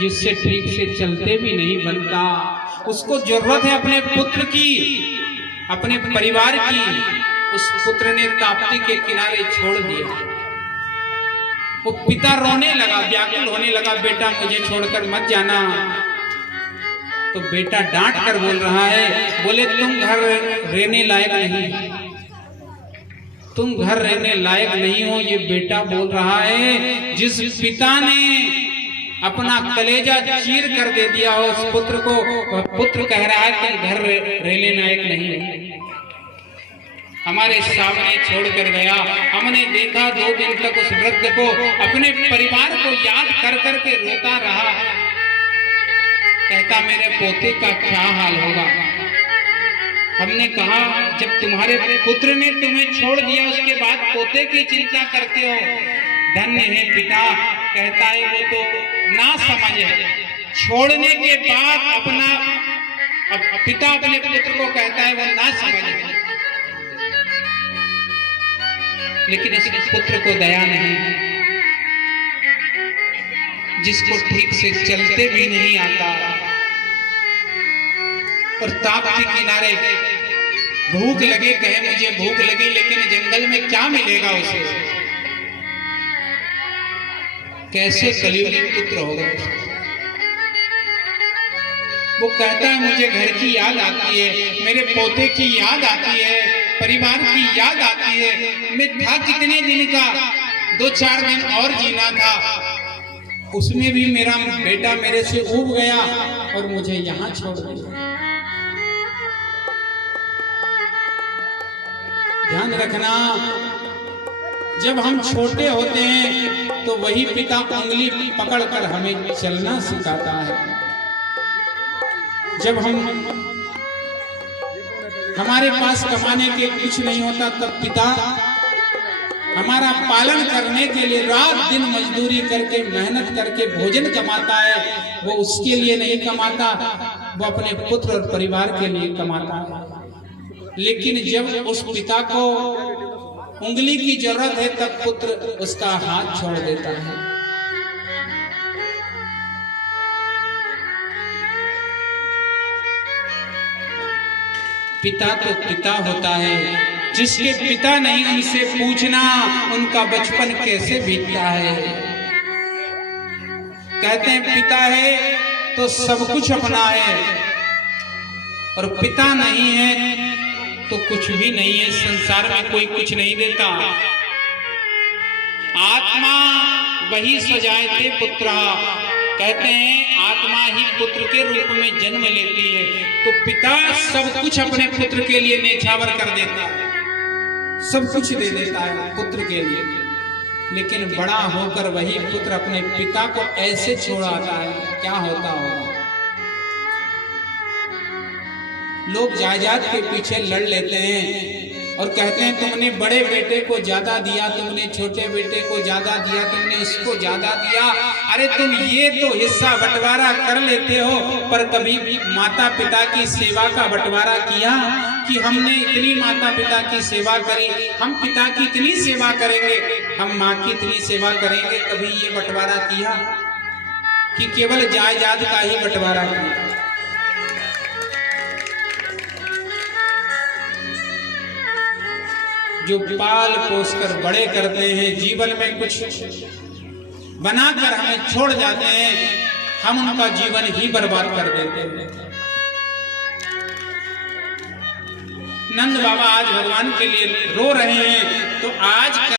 जिससे ठीक से चलते भी नहीं बनता। उसको जरूरत है अपने पुत्र की, अपने परिवार की। उस पुत्र ने ताप्ती के किनारे छोड़ दिया। वो पिता रोने लगा, व्याकुल होने लगा, बेटा मुझे छोड़कर मत जाना। तो बेटा डांट कर बोल रहा है, बोले तुम घर रहने लायक नहीं, तुम घर रहने लायक नहीं हो। ये बेटा बोल रहा है जिस पिता ने अपना कलेजा चीर कर दे दिया हो उस पुत्र को, पुत्र कह रहा है तुम घर रहने लायक नहीं। हमारे सामने छोड़कर गया। हमने देखा 2 दिन तक उस वृद्ध को अपने परिवार को याद कर करके रोता रहा। कहता मेरे पोते का क्या हाल होगा। हमने कहा जब तुम्हारे पुत्र ने तुम्हें छोड़ दिया उसके बाद पोते की चिंता करते हो, धन्य है पिता। कहता है वो तो ना समझ है। छोड़ने के बाद अपना पिता अपने पुत्र को कहता है वो ना समझ है, लेकिन इस पुत्र को दया नहीं, जिसको ठीक से चलते भी नहीं आता और ताप्ती किनारे भूख लगे, कहे मुझे भूख लगी, लेकिन जंगल में क्या मिलेगा उसे। कैसे कलियुगी पुत्र होगा। वो कहता है मुझे घर की याद आती है, मेरे पोते की याद आती है, परिवार की याद आती है। मैं था कितने दिन का, 2-4 दिन और जीना था, उसमें भी मेरा बेटा मेरे से ऊब गया और मुझे यहाँ छोड़ दिया। ध्यान रखना, जब हम छोटे होते हैं तो वही पिता उंगली पकड़कर हमें चलना सिखाता है। जब हमारे पास कमाने के कुछ नहीं होता तब पिता हमारा पालन करने के लिए रात दिन मजदूरी करके मेहनत करके भोजन कमाता है। वो उसके लिए नहीं कमाता, वो अपने पुत्र और परिवार के लिए कमाता है। लेकिन जब उस पिता को उंगली की जरूरत है तब पुत्र उसका हाथ छोड़ देता है। पिता तो पिता होता है, जिसके पिता नहीं उनसे पूछना उनका बचपन कैसे बीतता है। कहते हैं पिता है तो सब कुछ अपना है और पिता नहीं है तो कुछ भी नहीं है। संसार में कोई कुछ नहीं देता। आत्मा वही सजायते पुत्र, कहते हैं आत्मा ही पुत्र के रूप में जन्म लेती है। तो पिता सब कुछ अपने पुत्र के लिए नेछावर कर देता है, सब कुछ दे देता है पुत्र के लिए, लेकिन बड़ा होकर वही पुत्र अपने पिता को ऐसे छोड़ आता है, क्या होता होगा। लोग जायदाद के पीछे लड़ लेते हैं और कहते हैं तुमने बड़े बेटे को ज्यादा दिया, तुमने छोटे बेटे को ज्यादा दिया, तुमने उसको ज्यादा दिया। अरे तुम ये तो हिस्सा बंटवारा कर लेते हो, पर कभी भी माता पिता की सेवा का बंटवारा किया कि हमने इतनी माता पिता की सेवा करी, हम पिता की इतनी सेवा करेंगे, हम माँ की इतनी सेवा करेंगे। कभी ये बंटवारा किया कि केवल जायदाद का ही बंटवारा किया। जो पाल पोस कर बड़े करते हैं, जीवन में कुछ बनाकर हमें छोड़ जाते हैं, हम उनका जीवन ही बर्बाद कर देते हैं। नंद बाबा आज भगवान के लिए रो रहे हैं, तो आज